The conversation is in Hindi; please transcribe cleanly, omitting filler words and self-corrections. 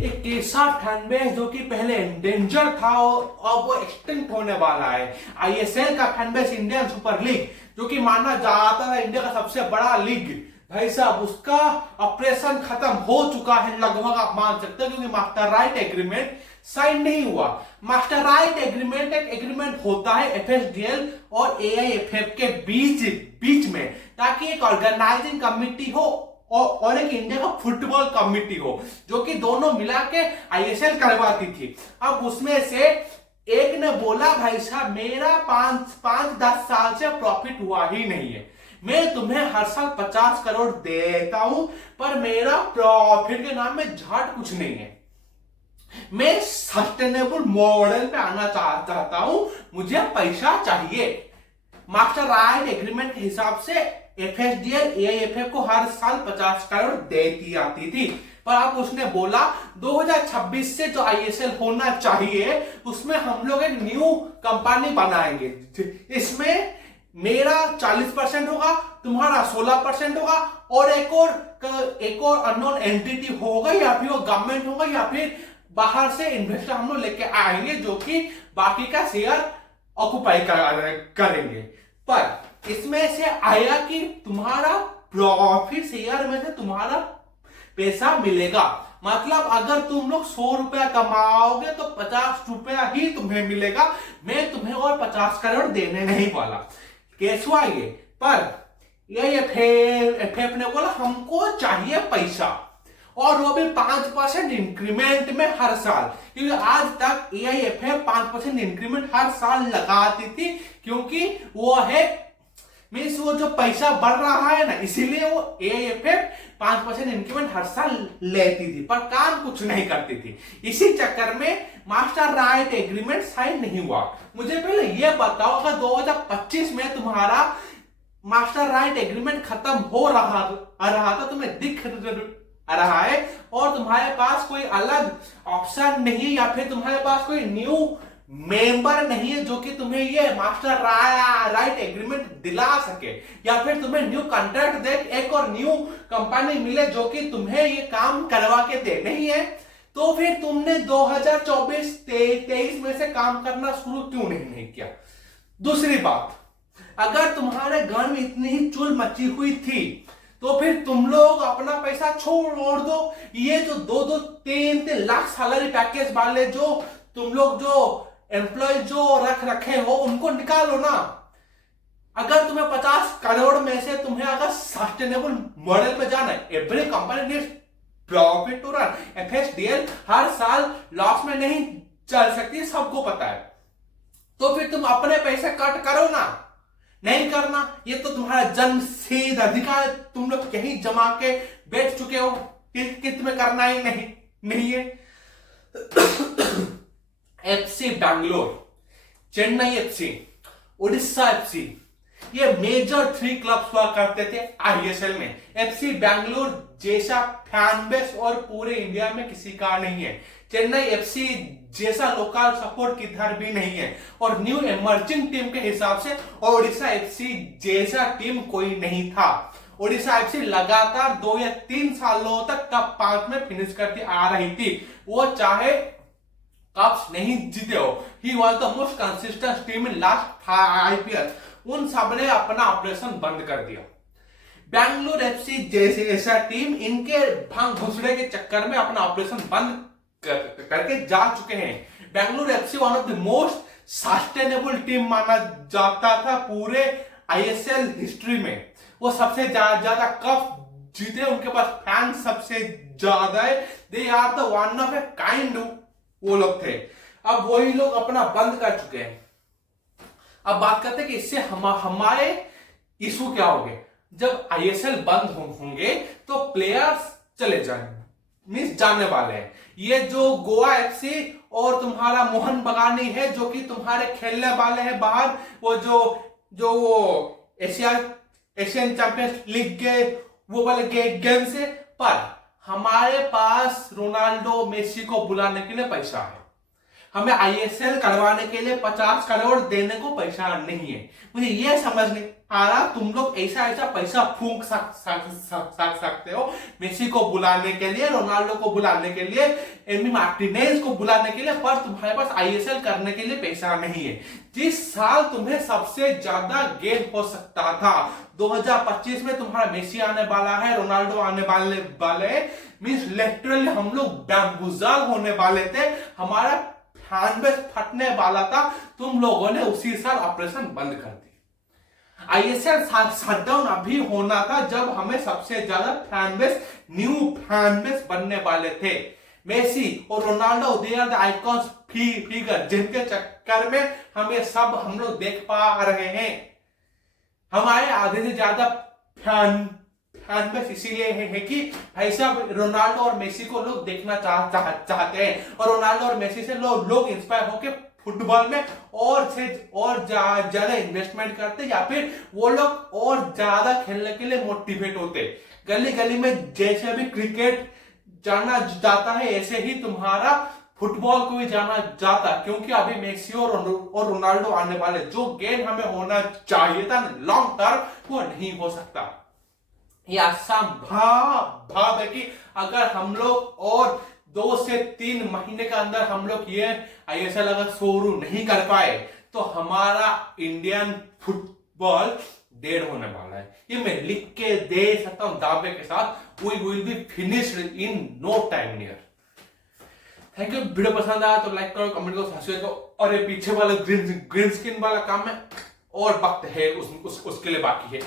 एक ऐसा फैन बेस जो कि पहले एंडेंजर था और अब वो एक्सटिंक्ट होने वाला है। आईएसएल का fan base, Indian super league, जो कि माना जाता था इंडिया का सबसे बड़ा लीग, भाई साहब उसका ऑपरेशन खत्म हो चुका है लगभग, आप मान सकते हो, क्योंकि मास्टर राइट एग्रीमेंट साइन नहीं हुआ। मास्टर राइट एग्रीमेंट एक एग्रीमेंट होता है एफएसडीएल और एआईएफएफ के बीच बीच में, ताकि एक ऑर्गेनाइजिंग कमिटी हो और एक इंडिया का फुटबॉल कमिटी हो, जो कि दोनों मिला के आईएसएल करवाती थी। अब उसमें से एक ने बोला, भाई साहब मेरा 5-10 साल से प्रॉफिट हुआ ही नहीं है, मैं तुम्हें हर साल 50 करोड़ देता हूं, पर मेरा प्रॉफिट के नाम में झाट कुछ नहीं है, मैं सस्टेनेबल मॉडल पे आना चाहता हूं, मुझे पैसा चाहिए। मास्टर राइट एग्रीमेंट के हिसाब से एफएसडीएल एआईएफएफ को हर साल 50 करोड़ देती आती थी, पर अब उसने बोला 2026 से जो आईएसएल होना चाहिए उसमें हम लोग एक न्यू कंपनी बनाएंगे, इसमें मेरा 40% होगा, तुम्हारा 16% होगा, और एक और अननोन एंटिटी होगा, या फिर वो गवर्नमेंट होगा, या फिर बाहर से इन्वेस्टर हम लोग लेके आएंगे जो कि बाकी का शेयर ऑक्युपाई करेंगे। पर इसमें से आया कि तुम्हारा प्रॉफिट शेयर में से तुम्हारा पैसा मिलेगा, मतलब अगर तुम लोग 100 रुपया कमाओगे तो 50 रुपया ही तुम्हें मिलेगा, मैं तुम्हें और 50 करोड़ देने नहीं वाला। केस हुआ ये, पर ये एफएफ ने बोला हमको चाहिए पैसा, और वो भी 5% इंक्रीमेंट में हर साल, क्योंकि आज तक एआईएफएफ 5% इंक्रीमेंट हर साल लगाती थी, क्योंकि वो है मीन्स वो जो पैसा बढ़ रहा है ना, इसीलिए वो एआईएफएफ 5% इंक्रीमेंट हर साल लेती थी, पर काम कुछ नहीं करती थी। इसी चक्कर में मास्टर राइट एग्रीमेंट साइन नहीं हुआ। मुझे पहले यह बताओ, अगर 2025 में तुम्हारा मास्टर राइट एग्रीमेंट खत्म हो रहा था, तुम्हें दिख रहा है, और तुम्हारे पास कोई अलग ऑप्शन नहीं है, या फिर तुम्हारे पास कोई न्यू मेंबर नहीं है जो कि तुम्हें ये मास्टर राइट एग्रीमेंट दिला सके, या फिर तुम्हें न्यू कॉन्ट्रैक्ट दे, एक और न्यू कंपनी मिले जो कि तुम्हें ये काम करवा के दे, नहीं है, तो फिर तुमने 2024-23 में से काम करना शुरू क्यों नहीं किया। दूसरी बात, अगर तुम्हारे घर में इतनी ही चुल मची हुई थी तो फिर तुम लोग अपना पैसा छोड़ दो, ये जो 2-3 लाख सैलरी पैकेज वाले जो तुम लोग जो एम्प्लॉय जो रखे हो उनको निकालो ना। अगर तुम्हें 50 करोड़ में से तुम्हें अगर सस्टेनेबल मॉडल पे जाना है, every company needs profit to run, FSDL हर साल लॉस में नहीं चल सकती, सबको पता है, तो फिर तुम अपने पैसे कट करो ना। नहीं करना, ये तो तुम्हारा जन्मसिद्ध अधिकार, तुम लोग यही जमा के बैठ चुके हो कि तुम्हें करना ही नहीं है। FC Bangalore, Chennai FC, Orissa FC, ये मेजर 3 क्लब्स हुआ करते थे आईएसएल में। एफसी बैंगलोर जैसा फैन बेस और पूरे इंडिया में किसी का नहीं है। चेन्नई एफसी जैसा लोकल सपोर्ट किधर भी नहीं है, और न्यू इमर्जिंग टीम के हिसाब से ओडिशा एफसी जैसा टीम कोई नहीं था। ओडिशा एफसी लगातार 2 या 3 सालों तक टॉप 5 में फिनिश करती आ रही थी, वो चाहे कप्स नहीं जीते हो, he was the most consistent team in last 5 years. उन सब ने अपना ऑपरेशन बंद कर दिया। बैंगलोर एफसी जैसे ऐसा टीम इनके भंग घुसड़े के चक्कर में अपना ऑपरेशन बंद करके जा चुके हैं। Bangalore FC one of the most sustainable team माना जाता था पूरे आईएसएल हिस्ट्री में। वो सबसे ज्यादा कप जीते, उनके पास फैन सबसे ज्यादा है, they are the one of a kind, वो लोग थे। अब वही लोग अपना बंद कर चुके हैं। अब बात करते हैं कि इससे हमारे इशू क्या होंगे। जब आईएसएल बंद होंगे तो प्लेयर्स चले जाने वाले हैं। ये जो गोवा एफसी और तुम्हारा मोहन बगानी है जो कि तुम्हारे खेलने वाले हैं बाहर, वो जो एशियन चैंपियंस लीग के वो वाले गेम से, पर हमारे पास रोनाल्डो मेसी को बुलाने के लिए पैसा है, हमें आईएसएल करवाने के लिए 50 करोड़ देने को पैसा नहीं है। मुझे यह समझ नहीं तुम लोग ऐसा ऐसा पैसा फूंक सकते हो मेसी को बुलाने के लिए, रोनाल्डो को बुलाने के लिए, एमी मार्टिनेज को बुलाने के लिए, पर तुम्हारे पास आईएसएल करने के लिए पैसा नहीं है। जिस साल तुम्हें सबसे ज्यादा गेन हो सकता था, 2025 में तुम्हारा मेसी आने वाला है, रोनाल्डो आने वाले मींस लिटरली हम लोग बैम्बुजाल होने वाले थे, हमारा फैन बेस फटने वाला था, तुम लोगों ने उसी साल ऑपरेशन बंद कर दी। आईएसएल शटडाउन अभी होना था जब हमें सबसे ज्यादा fan base, new fan base बनने वाले थे। मेसी और Ronaldo they are the icons figure जिनके चक्कर में हम लोग देख पा रहे हैं। हमारे आधे से ज्यादा फैन बेस इसीलिए है कि भाई साहब रोनाल्डो और मेसी को लोग देखना चाहते हैं, और रोनाल्डो और मेसी से लोग इंस्पायर होकर फुटबॉल में और ज्यादा इन्वेस्टमेंट करते, या फिर वो लोग और ज्यादा खेलने के लिए मोटिवेट होते। गली गली में जैसे अभी क्रिकेट जाना जाता है, ऐसे ही तुम्हारा फुटबॉल को भी जाना जाता, क्योंकि अभी मेसी और रोनाल्डो आने वाले, जो गेम हमें होना चाहिए था लॉन्ग टर्म, वो नहीं हो सकता। ये असंभव है कि अगर हम लोग और 2 से 3 महीने के अंदर हम लोग ये आईएसएल अगर शुरू नहीं कर पाए तो हमारा इंडियन फुटबॉल डेड होने वाला है। ये मैं लिख के दे सकता हूं दावे के साथ, we will be finished in no time near. Thank you. Video पसंद आया तो लाइक करो, कमेंट करो, सब्सक्राइब करो, और ये पीछे वाला ग्रीन स्क्रीन वाला काम है और वक्त है उसके लिए बाकी है।